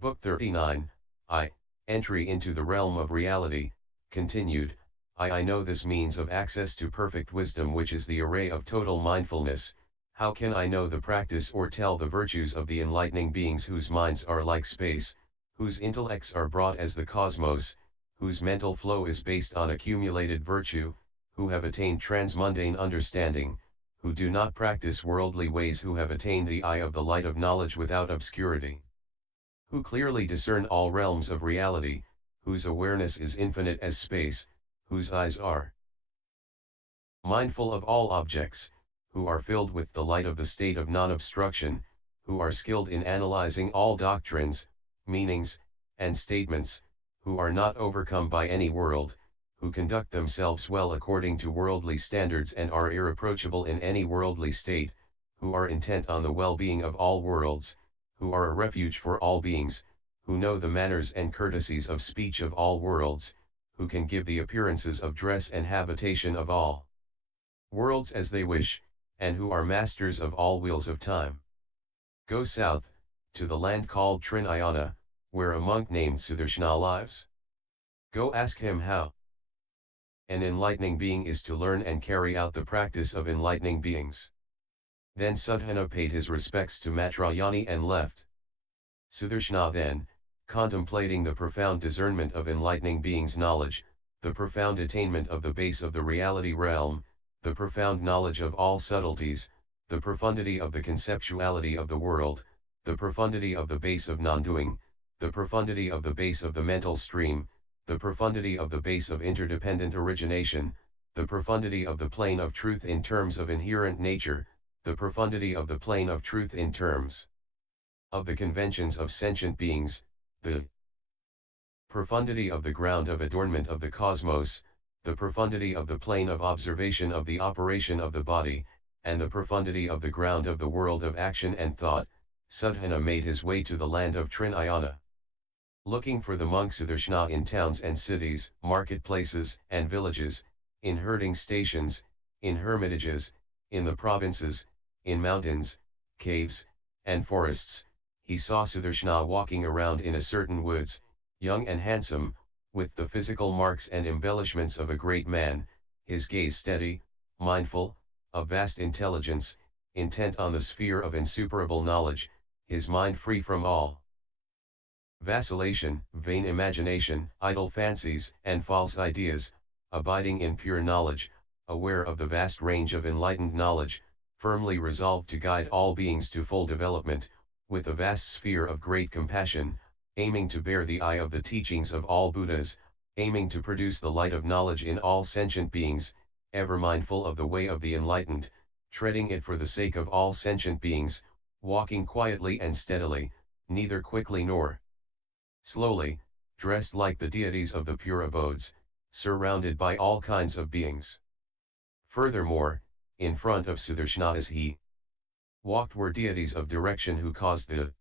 Book 39, Entry into the Realm of Reality, continued. I know this means of access to perfect wisdom, which is the array of total mindfulness. How can I know the practice or tell the virtues of the enlightening beings whose minds are like space, whose intellects are broad as the cosmos, whose mental flow is based on accumulated virtue, who have attained transmundane understanding, who do not practice worldly ways, who have attained the eye of the light of knowledge without obscurity, who clearly discern all realms of reality, whose awareness is infinite as space, whose eyes are mindful of all objects, who are filled with the light of the state of non-obstruction, who are skilled in analyzing all doctrines, meanings, and statements, who are not overcome by any world, who conduct themselves well according to worldly standards and are irreproachable in any worldly state, who are intent on the well-being of all worlds, who are a refuge for all beings, who know the manners and courtesies of speech of all worlds, who can give the appearances of dress and habitation of all worlds as they wish, and who are masters of all wheels of time. Go south, to the land called Trinayana, where a monk named Sudarshana lives. Go ask him how an enlightening being is to learn and carry out the practice of enlightening beings. Then Suddhana paid his respects to Matrayani and left. Sudarshana then, contemplating the profound discernment of enlightening beings' knowledge, the profound attainment of the base of the reality realm, the profound knowledge of all subtleties, the profundity of the conceptuality of the world, the profundity of the base of non-doing, the profundity of the base of the mental stream, the profundity of the base of interdependent origination, the profundity of the plane of truth in terms of inherent nature, the profundity of the plane of truth in terms of the conventions of sentient beings, the profundity of the ground of adornment of the cosmos, the profundity of the plane of observation of the operation of the body, and the profundity of the ground of the world of action and thought. Suddhana made his way to the land of Trinayana. Looking for the monk Sudarshana in towns and cities, marketplaces and villages, in herding stations, in hermitages, in the provinces, in mountains, caves, and forests, he saw Sudarshana walking around in a certain woods, young and handsome, with the physical marks and embellishments of a great man, his gaze steady, mindful, of vast intelligence, intent on the sphere of insuperable knowledge, his mind free from all vacillation, vain imagination, idle fancies, and false ideas, abiding in pure knowledge, aware of the vast range of enlightened knowledge, firmly resolved to guide all beings to full development, with a vast sphere of great compassion, aiming to bear the eye of the teachings of all Buddhas, aiming to produce the light of knowledge in all sentient beings, ever mindful of the way of the enlightened, treading it for the sake of all sentient beings, walking quietly and steadily, neither quickly nor slowly, dressed like the deities of the pure abodes, surrounded by all kinds of beings. Furthermore, in front of Sudarshana as he walked were deities of direction who caused the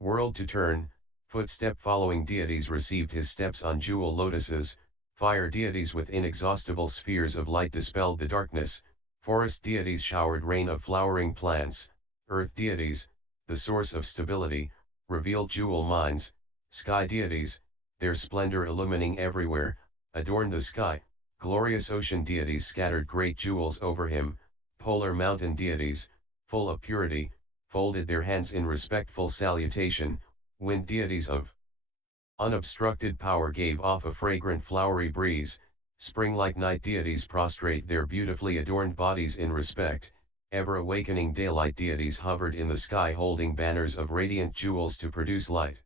world to turn, footstep following deities received his steps on jewel lotuses, fire deities with inexhaustible spheres of light dispelled the darkness, forest deities showered rain of flowering plants, earth deities, the source of stability, revealed jewel mines, sky deities, their splendor illumining everywhere, adorned the sky, glorious ocean deities scattered great jewels over him, polar mountain deities, full of purity, folded their hands in respectful salutation, wind deities of unobstructed power gave off a fragrant flowery breeze, spring-like night deities prostrate their beautifully adorned bodies in respect, ever-awakening daylight deities hovered in the sky holding banners of radiant jewels to produce light.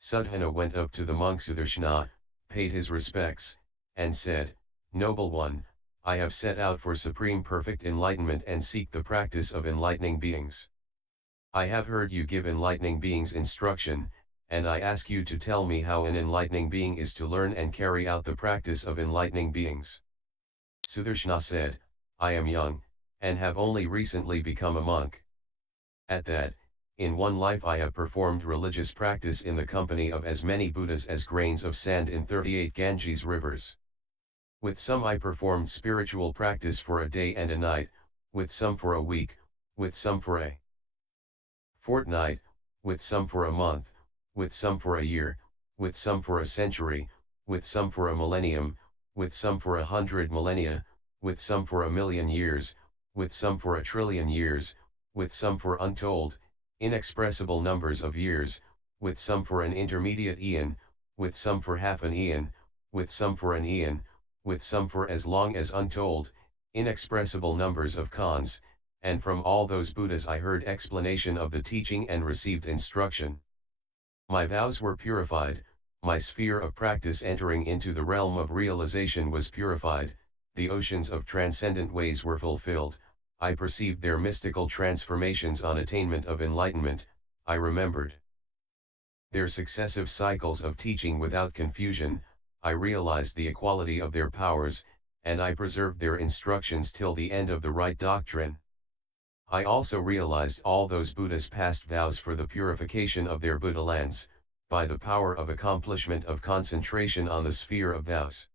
Suddhana went up to the monk Sudarshana, paid his respects, and said, "Noble one, I have set out for supreme perfect enlightenment and seek the practice of enlightening beings. I have heard you give enlightening beings instruction, and I ask you to tell me how an enlightening being is to learn and carry out the practice of enlightening beings." Sudarshana said, "I am young, and have only recently become a monk. At that, in one life I have performed religious practice in the company of as many Buddhas as grains of sand in 38 Ganges rivers. With some I performed spiritual practice for a day and a night, with some for a week, with some for a fortnight, with some for a month, with some for a year, with some for a century, with some for a millennium, with some for 100 millennia, with some for 1,000,000 years, with some for 1,000,000,000,000 years, with some for untold, inexpressible numbers of years, with some for an intermediate eon, with some for half an eon, with some for an eon, with some for as long as untold, inexpressible numbers of khans, and from all those Buddhas I heard explanation of the teaching and received instruction. My vows were purified, my sphere of practice entering into the realm of realization was purified, the oceans of transcendent ways were fulfilled, I perceived their mystical transformations on attainment of enlightenment, I remembered their successive cycles of teaching without confusion, I realized the equality of their powers, and I preserved their instructions till the end of the right doctrine. I also realized all those Buddhas' past vows for the purification of their Buddha lands, by the power of accomplishment of concentration on the sphere of vows.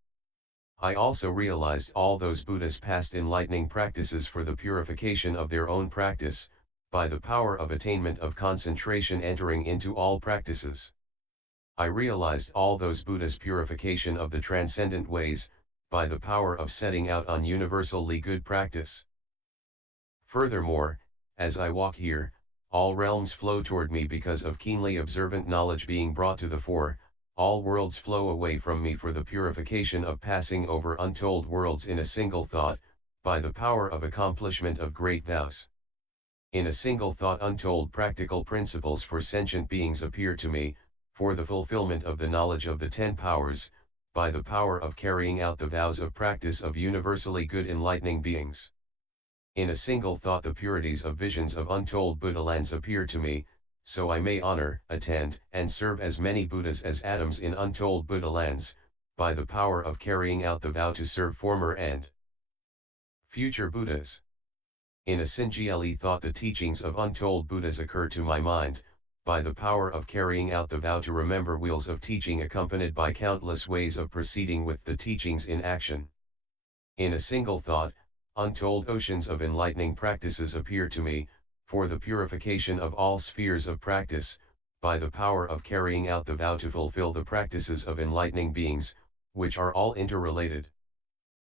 I also realized all those Buddhas' past enlightening practices for the purification of their own practice, by the power of attainment of concentration entering into all practices. I realized all those Buddhas' purification of the transcendent ways, by the power of setting out on universally good practice. Furthermore, as I walk here, all realms flow toward me because of keenly observant knowledge being brought to the fore, all worlds flow away from me for the purification of passing over untold worlds in a single thought, by the power of accomplishment of great vows. In a single thought untold practical principles for sentient beings appear to me, for the fulfillment of the knowledge of the 10 powers, by the power of carrying out the vows of practice of universally good enlightening beings. In a single thought the purities of visions of untold Buddha lands appear to me, so I may honor, attend, and serve as many Buddhas as atoms in untold Buddha lands, by the power of carrying out the vow to serve former and future Buddhas. In a single thought the teachings of untold Buddhas occur to my mind, by the power of carrying out the vow to remember wheels of teaching accompanied by countless ways of proceeding with the teachings in action. In a single thought, untold oceans of enlightening practices appear to me, for the purification of all spheres of practice, by the power of carrying out the vow to fulfill the practices of enlightening beings, which are all interrelated.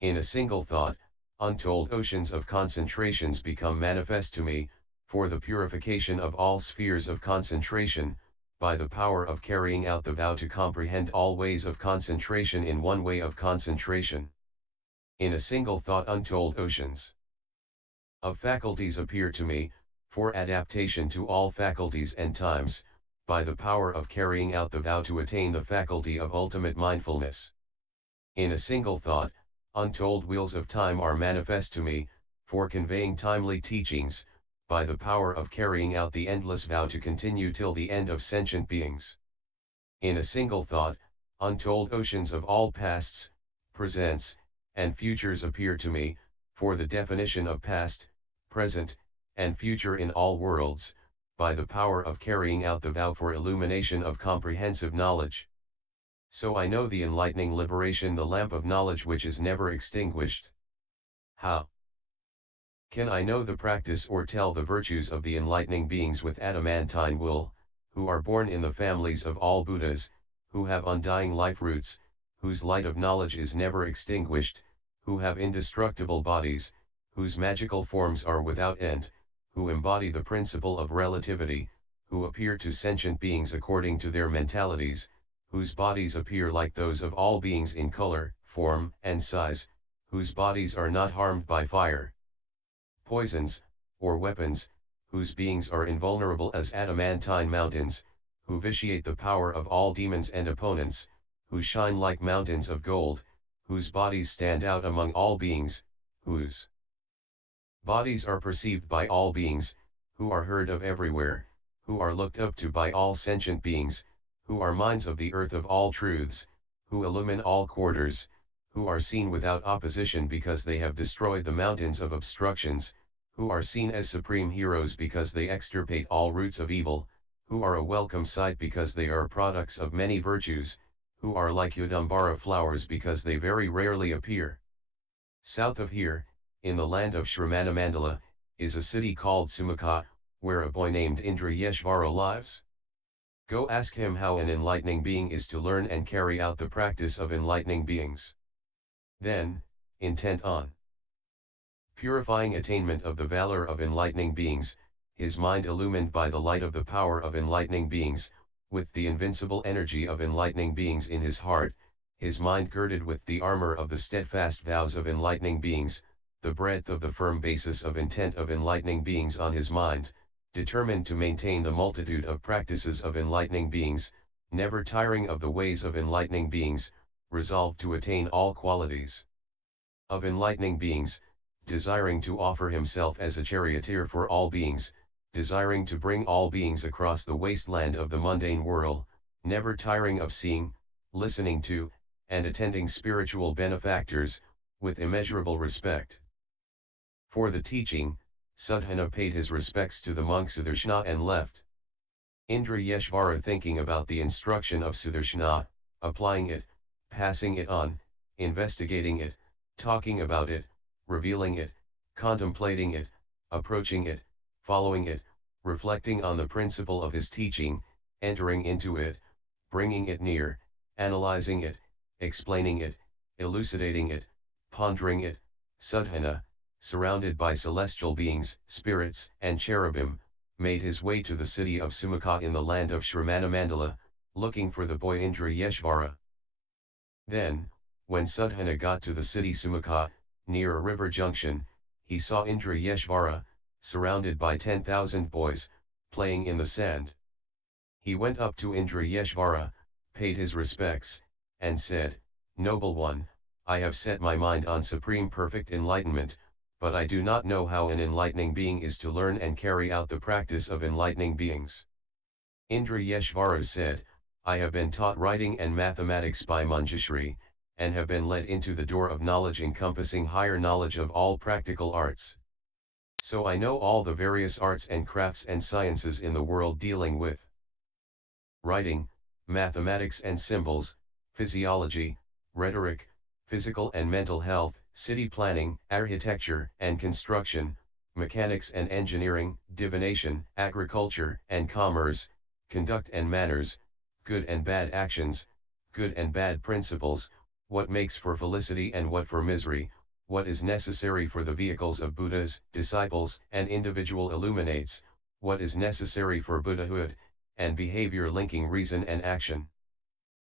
In a single thought, untold oceans of concentrations become manifest to me, for the purification of all spheres of concentration, by the power of carrying out the vow to comprehend all ways of concentration in one way of concentration. In a single thought untold oceans of faculties appear to me, for adaptation to all faculties and times, by the power of carrying out the vow to attain the faculty of ultimate mindfulness. In a single thought, untold wheels of time are manifest to me, for conveying timely teachings, by the power of carrying out the endless vow to continue till the end of sentient beings. In a single thought, untold oceans of all pasts, presents, and futures appear to me, for the definition of past, present, and future in all worlds, by the power of carrying out the vow for illumination of comprehensive knowledge. So I know the enlightening liberation, the lamp of knowledge which is never extinguished. How can I know the practice or tell the virtues of the enlightening beings with adamantine will, who are born in the families of all Buddhas, who have undying life roots, whose light of knowledge is never extinguished, who have indestructible bodies, whose magical forms are without end, who embody the principle of relativity, who appear to sentient beings according to their mentalities, whose bodies appear like those of all beings in color, form, and size, whose bodies are not harmed by fire, poisons, or weapons, whose beings are invulnerable as adamantine mountains, who vitiate the power of all demons and opponents, who shine like mountains of gold, whose bodies stand out among all beings, whose bodies are perceived by all beings, who are heard of everywhere, who are looked up to by all sentient beings, who are minds of the earth of all truths, who illumine all quarters, who are seen without opposition because they have destroyed the mountains of obstructions, who are seen as supreme heroes because they extirpate all roots of evil, who are a welcome sight because they are products of many virtues, who are like Yudambara flowers because they very rarely appear. South of here, in the land of Shramanamandala, is a city called Sumaka, where a boy named Indra Yeshvara lives? Go ask him how an enlightening being is to learn and carry out the practice of enlightening beings. Then, intent on purifying attainment of the valor of enlightening beings, his mind illumined by the light of the power of enlightening beings, with the invincible energy of enlightening beings in his heart, his mind girded with the armor of the steadfast vows of enlightening beings, the breadth of the firm basis of intent of enlightening beings on his mind, determined to maintain the multitude of practices of enlightening beings, never tiring of the ways of enlightening beings, resolved to attain all qualities of enlightening beings, desiring to offer himself as a charioteer for all beings, desiring to bring all beings across the wasteland of the mundane world, never tiring of seeing, listening to, and attending spiritual benefactors, with immeasurable respect. For the teaching, Sadhana paid his respects to the monk Sudarshana and left. Indra Yeshvara thinking about the instruction of Sudarshana, applying it, passing it on, investigating it, talking about it, revealing it, contemplating it, approaching it, following it, reflecting on the principle of his teaching, entering into it, bringing it near, analyzing it, explaining it, elucidating it, pondering it, Sadhana, surrounded by celestial beings, spirits, and cherubim, made his way to the city of Sumukha in the land of Shramana Mandala, looking for the boy Indra Yeshvara. Then, when Sadhana got to the city Sumukha, near a river junction, he saw Indra Yeshvara, surrounded by 10,000 boys, playing in the sand. He went up to Indra Yeshvara, paid his respects, and said, "Noble one, I have set my mind on supreme perfect enlightenment, but I do not know how an enlightening being is to learn and carry out the practice of enlightening beings." Indra Yeshvara said, "I have been taught writing and mathematics by Manjushri, and have been led into the door of knowledge encompassing higher knowledge of all practical arts. So I know all the various arts and crafts and sciences in the world dealing with writing, mathematics and symbols, physiology, rhetoric, physical and mental health, city planning, architecture and construction, mechanics and engineering, divination, agriculture and commerce, conduct and manners, good and bad actions, good and bad principles, what makes for felicity and what for misery, what is necessary for the vehicles of Buddhas, disciples, and individual illuminates, what is necessary for Buddhahood, and behavior linking reason and action.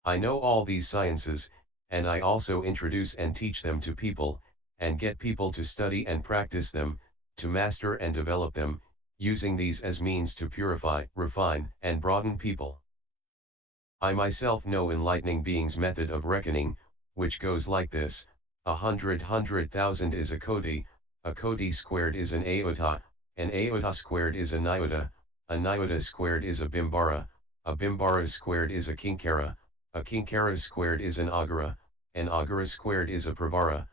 I know all these sciences, and I also introduce and teach them to people, and get people to study and practice them, to master and develop them, using these as means to purify, refine, and broaden people. I myself know enlightening beings' method of reckoning, which goes like this: 100,000 is a koti squared is an aota squared is a nyota squared is a bimbara squared is a kinkara squared is an agara squared is a pravara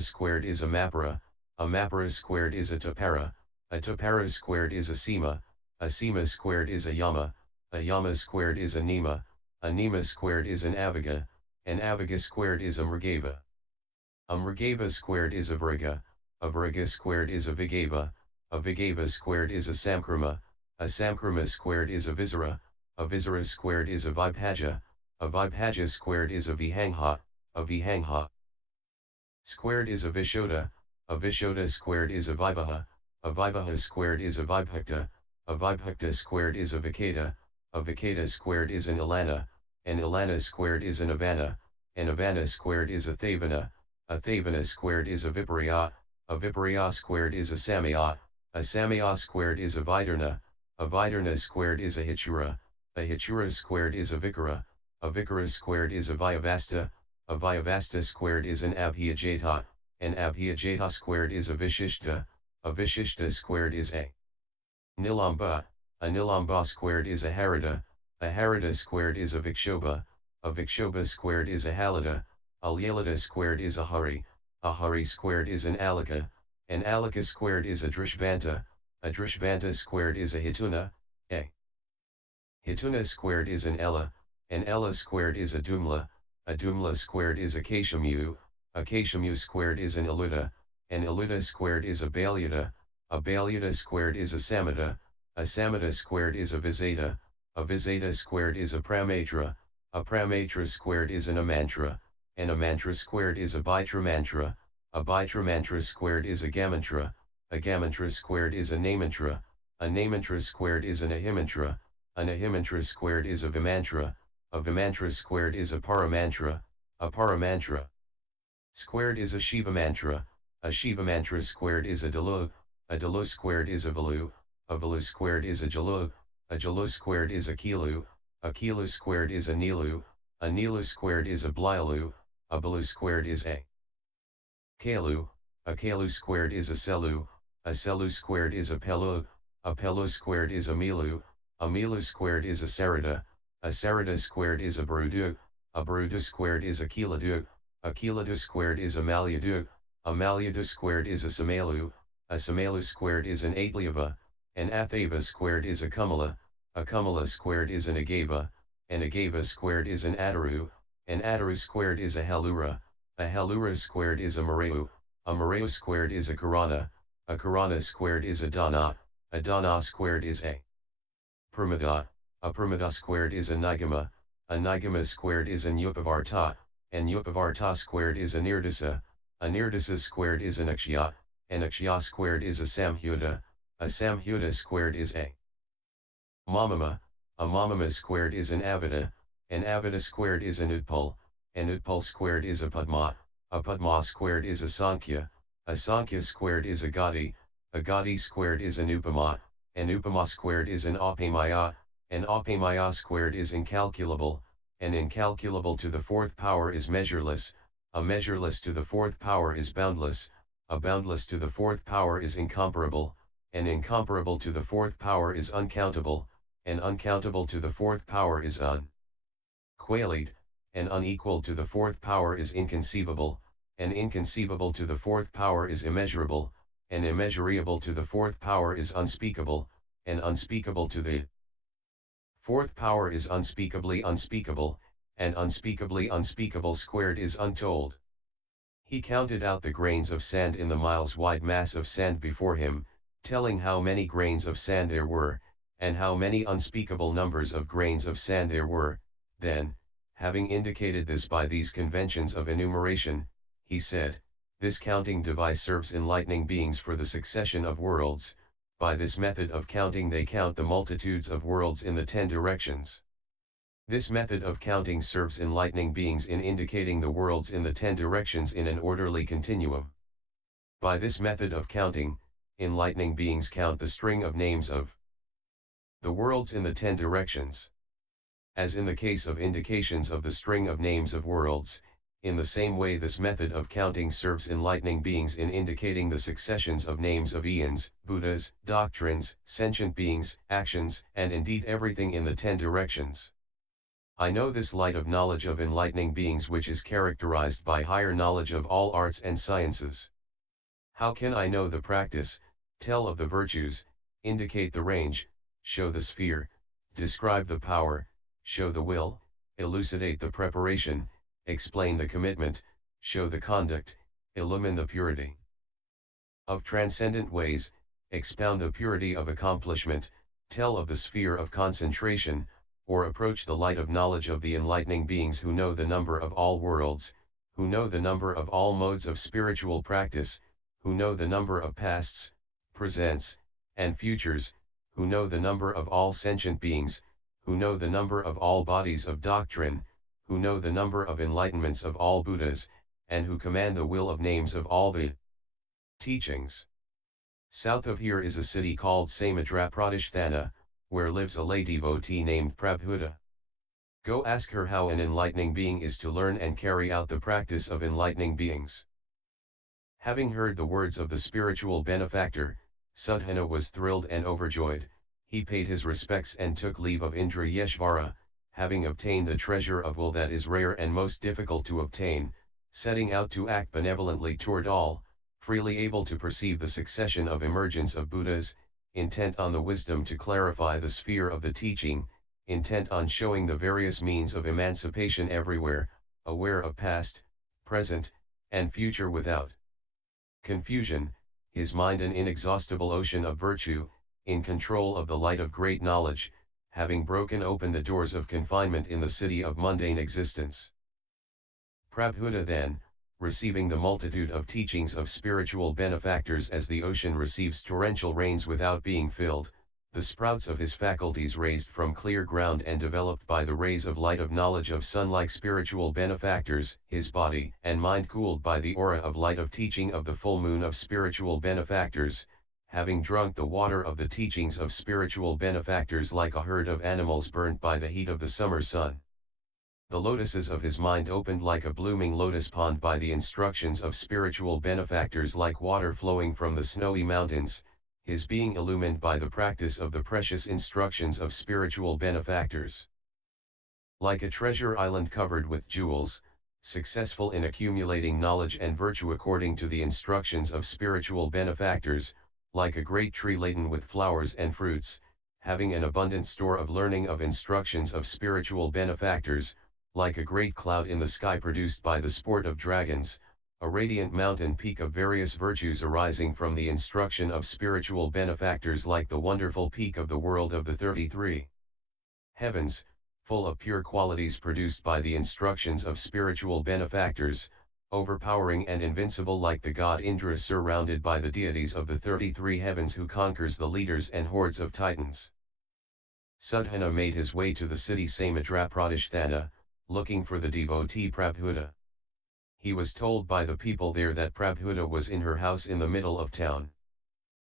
squared is a mapara squared is a tapara squared is a sima squared is a yama squared is a nema squared is an avaga squared is a mrgava squared is a vriga squared is a vigava squared is a samkrama squared is a visara squared is a vibhaja squared is a vihangha squared is a vishoda squared is a vivaha squared is a vibhakta squared is a vikeda squared is an ilana squared is an avana squared is a thavana squared is a viparya squared is a samaya squared is a vidarna squared is a hichura squared is a vikara squared is a vyavasta squared is an abhyajata squared is a vishishta squared is a nilamba squared is a harada squared is a vikshoba squared is a halada squared is a hari squared is an alaka squared is a drishvanta squared is a hituna squared is an ella squared is a dumla squared is a kashamu squared is an iluta squared is a balyuta a Balyata squared is a Samata squared is a Visata squared is a Pramatra squared is an Amantra squared is a Bitra squared is a Gamantra squared is a Namantra squared is an Ahimantra squared is a Vimantra squared is a Paramantra squared is a Shivamantra squared is a Dalu squared is a Valu squared is a Jalu squared is a Kilu squared is a Nilu squared is a Balu squared is a Kalu squared is a Selu squared is a Pelu squared is a Milu squared is a Sarada squared is a Barudu squared is a Kiladu squared is a Malyadu squared is a Samalu squared is an Athava squared is a Kumala squared is an Agava squared is an Adaru squared is a Halura squared is a Marayu squared is a Karana squared is a Dana squared is a Pramada squared is a Nigama squared is a Nupavarta squared is a Nirdasa squared is an Akshya squared is a Samhuta squared is a Mamama squared is an Avada squared is an Utpal squared is a Padma squared is a Sankhya squared is a Gadi squared is an Upama squared is an Apamaya squared is incalculable, and incalculable to the fourth power is measureless, a measureless to the fourth power is boundless, a boundless to the fourth power is incomparable, and incomparable to the fourth power is uncountable, and uncountable to the fourth power is unqualied, and unequal to the fourth power is inconceivable, and inconceivable to the fourth power is immeasurable, and immeasurable to the fourth power is unspeakable, and unspeakable to the fourth power is unspeakably unspeakable, and unspeakably unspeakable squared is untold. He counted out the grains of sand in the miles-wide mass of sand before him, telling how many grains of sand there were, and how many unspeakable numbers of grains of sand there were. Then, having indicated this by these conventions of enumeration, he said, "This counting device serves enlightening beings for the succession of worlds. By this method of counting they count the multitudes of worlds in the 10 directions. This method of counting serves enlightening beings in indicating the worlds in the 10 directions in an orderly continuum. By this method of counting, enlightening beings count the string of names of the worlds in the 10 directions. As in the case of indications of the string of names of worlds, in the same way this method of counting serves enlightening beings in indicating the successions of names of eons, Buddhas, doctrines, sentient beings, actions, and indeed everything in the 10 directions. I know this light of knowledge of enlightening beings which is characterized by higher knowledge of all arts and sciences. How can I know the practice, tell of the virtues, indicate the range, show the sphere, describe the power, show the will, elucidate the preparation, explain the commitment, show the conduct, illumine the purity of transcendent ways, expound the purity of accomplishment, tell of the sphere of concentration, or approach the light of knowledge of the enlightening beings who know the number of all worlds, who know the number of all modes of spiritual practice, who know the number of pasts, presents, and futures, who know the number of all sentient beings, who know the number of all bodies of doctrine, who know the number of enlightenments of all Buddhas, and who command the will of names of all the teachings. South of here is a city called Samudrapradishthana, where lives a lay devotee named Prabhuda. Go ask her how an enlightening being is to learn and carry out the practice of enlightening beings." Having heard the words of the spiritual benefactor, Sudhana was thrilled and overjoyed. He paid his respects and took leave of Indra-Yeshvara, having obtained the treasure of will that is rare and most difficult to obtain, setting out to act benevolently toward all, freely able to perceive the succession of emergence of Buddhas, intent on the wisdom to clarify the sphere of the teaching, intent on showing the various means of emancipation everywhere, aware of past, present, and future without confusion, his mind an inexhaustible ocean of virtue, in control of the light of great knowledge, having broken open the doors of confinement in the city of mundane existence. Prabhupada then, receiving the multitude of teachings of spiritual benefactors as the ocean receives torrential rains without being filled, the sprouts of his faculties raised from clear ground and developed by the rays of light of knowledge of sun-like spiritual benefactors, his body and mind cooled by the aura of light of teaching of the full moon of spiritual benefactors, having drunk the water of the teachings of spiritual benefactors like a herd of animals burnt by the heat of the summer sun. The lotuses of his mind opened like a blooming lotus pond by the instructions of spiritual benefactors like water flowing from the snowy mountains, his being illumined by the practice of the precious instructions of spiritual benefactors. Like a treasure island covered with jewels, successful in accumulating knowledge and virtue according to the instructions of spiritual benefactors, like a great tree laden with flowers and fruits, having an abundant store of learning of instructions of spiritual benefactors, like a great cloud in the sky produced by the sport of dragons, a radiant mountain peak of various virtues arising from the instruction of spiritual benefactors like the wonderful peak of the world of the 33 heavens, full of pure qualities produced by the instructions of spiritual benefactors, overpowering and invincible like the god Indra surrounded by the deities of the 33 heavens who conquers the leaders and hordes of titans. Sadhana made his way to the city Samudrapradisthana, looking for the devotee Prabhupada. He was told by the people there that Prabhupada was in her house in the middle of town.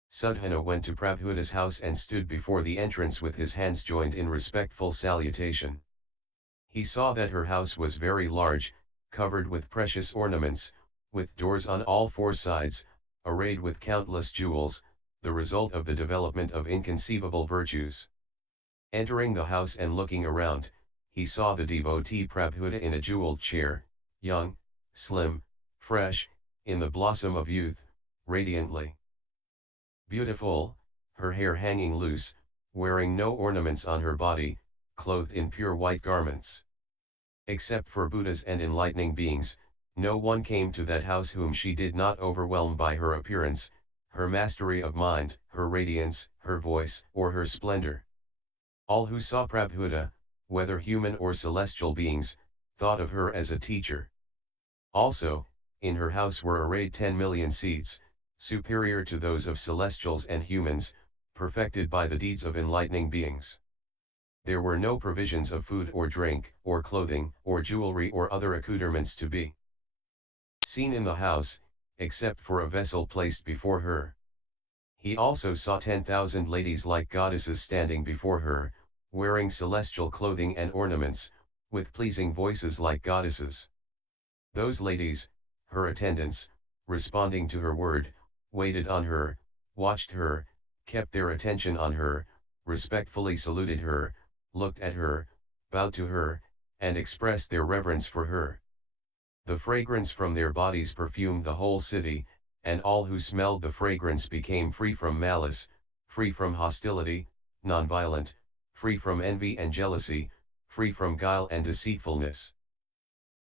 Sadhana went to Prabhupada's house and stood before the entrance with his hands joined in respectful salutation. He saw that her house was very large, covered with precious ornaments, with doors on all four sides, arrayed with countless jewels, the result of the development of inconceivable virtues. Entering the house and looking around, he saw the devotee Prabhupada in a jeweled chair, young, slim, fresh, in the blossom of youth, radiantly beautiful, her hair hanging loose, wearing no ornaments on her body, clothed in pure white garments. Except for Buddhas and enlightening beings, no one came to that house whom she did not overwhelm by her appearance, her mastery of mind, her radiance, her voice, or her splendor. All who saw Prabhupada, whether human or celestial beings, thought of her as a teacher. Also, in her house were arrayed 10 million seats, superior to those of celestials and humans, perfected by the deeds of enlightening beings. There were no provisions of food or drink, or clothing, or jewelry or other accoutrements to be seen in the house, except for a vessel placed before her. He also saw 10,000 ladies like goddesses standing before her, wearing celestial clothing and ornaments, with pleasing voices like goddesses. Those ladies, her attendants, responding to her word, waited on her, watched her, kept their attention on her, respectfully saluted her, looked at her, bowed to her, and expressed their reverence for her. The fragrance from their bodies perfumed the whole city, and all who smelled the fragrance became free from malice, free from hostility, non-violent, free from envy and jealousy, free from guile and deceitfulness.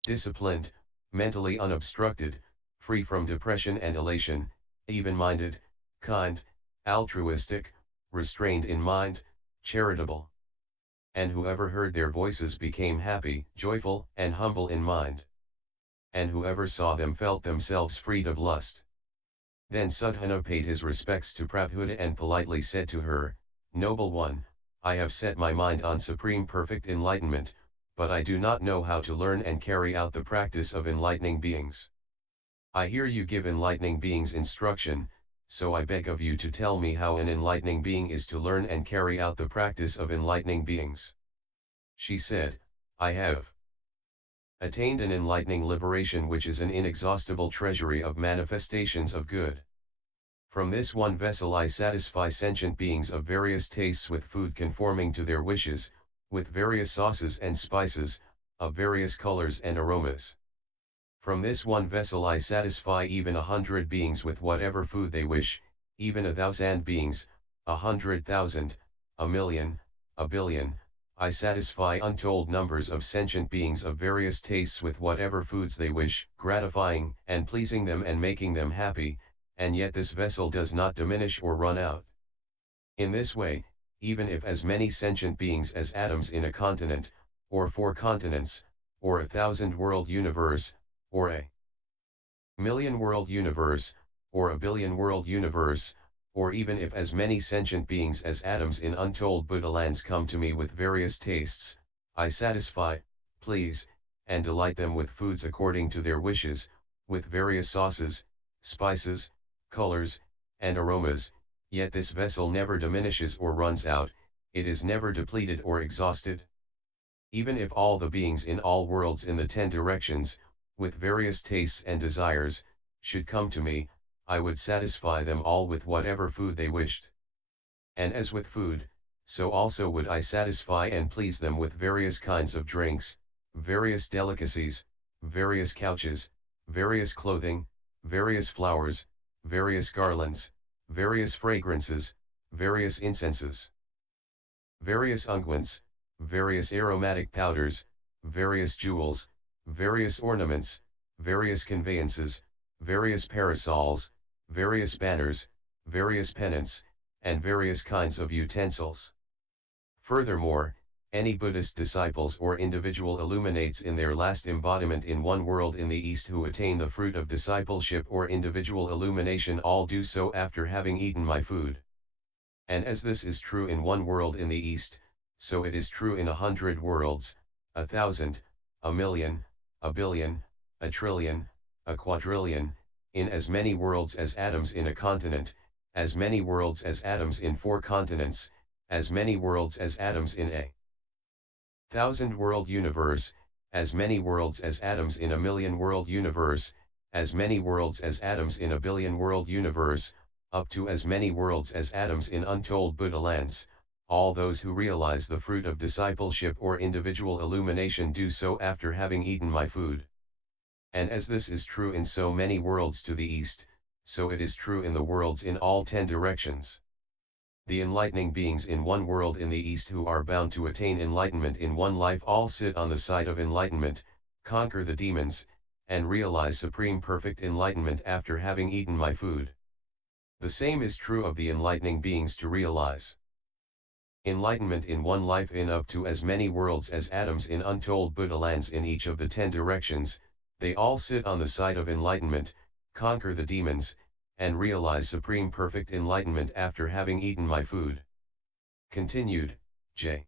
Disciplined, mentally unobstructed, free from depression and elation, even-minded, kind, altruistic, restrained in mind, charitable. And whoever heard their voices became happy, joyful, and humble in mind. And whoever saw them felt themselves freed of lust. Then Sadhana paid his respects to Prabhupada and politely said to her, "Noble one, I have set my mind on supreme perfect enlightenment, but I do not know how to learn and carry out the practice of enlightening beings. I hear you give enlightening beings instruction, so I beg of you to tell me how an enlightening being is to learn and carry out the practice of enlightening beings." She said, "I have attained an enlightening liberation which is an inexhaustible treasury of manifestations of good. From this one vessel I satisfy sentient beings of various tastes with food conforming to their wishes, with various sauces and spices, of various colors and aromas. From this one vessel I satisfy even 100 beings with whatever food they wish, even 1,000 beings, 100,000, 1,000,000, 1,000,000,000, I satisfy untold numbers of sentient beings of various tastes with whatever foods they wish, gratifying and pleasing them and making them happy, and yet this vessel does not diminish or run out. In this way, even if as many sentient beings as atoms in a continent, or 4 continents, or 1,000-world universe, or a million-world universe, or a billion-world universe, or even if as many sentient beings as atoms in untold Buddha lands come to me with various tastes, I satisfy, please, and delight them with foods according to their wishes, with various sauces, spices, colors, and aromas, yet this vessel never diminishes or runs out, it is never depleted or exhausted. Even if all the beings in all worlds in the 10 directions, with various tastes and desires, should come to me, I would satisfy them all with whatever food they wished. And as with food, so also would I satisfy and please them with various kinds of drinks, various delicacies, various couches, various clothing, various flowers, various garlands, various fragrances, various incenses, various unguents, various aromatic powders, various jewels, various ornaments, various conveyances, various parasols, various banners, various pennants, and various kinds of utensils. Furthermore, any Buddhist disciples or individual illuminates in their last embodiment in one world in the East who attain the fruit of discipleship or individual illumination all do so after having eaten my food. And as this is true in one world in the East, so it is true in 100 worlds, 1,000, 1,000,000, 1,000,000,000, 1,000,000,000,000, 1,000,000,000,000, in as many worlds as atoms in a continent, as many worlds as atoms in 4 continents, as many worlds as atoms in a 1,000-world universe, as many worlds as atoms in a million-world universe, as many worlds as atoms in a billion-world universe, up to as many worlds as atoms in untold Buddha lands. All those who realize the fruit of discipleship or individual illumination do so after having eaten my food. And as this is true in so many worlds to the East, so it is true in the worlds in all 10 directions. The enlightening beings in one world in the East who are bound to attain enlightenment in one life all sit on the side of enlightenment, conquer the demons, and realize supreme perfect enlightenment after having eaten my food. The same is true of the enlightening beings to realize enlightenment in one life in up to as many worlds as atoms in untold Buddha lands in each of the 10 directions. They all sit on the side of enlightenment, conquer the demons, and realize supreme perfect enlightenment after having eaten my food. Continued, J.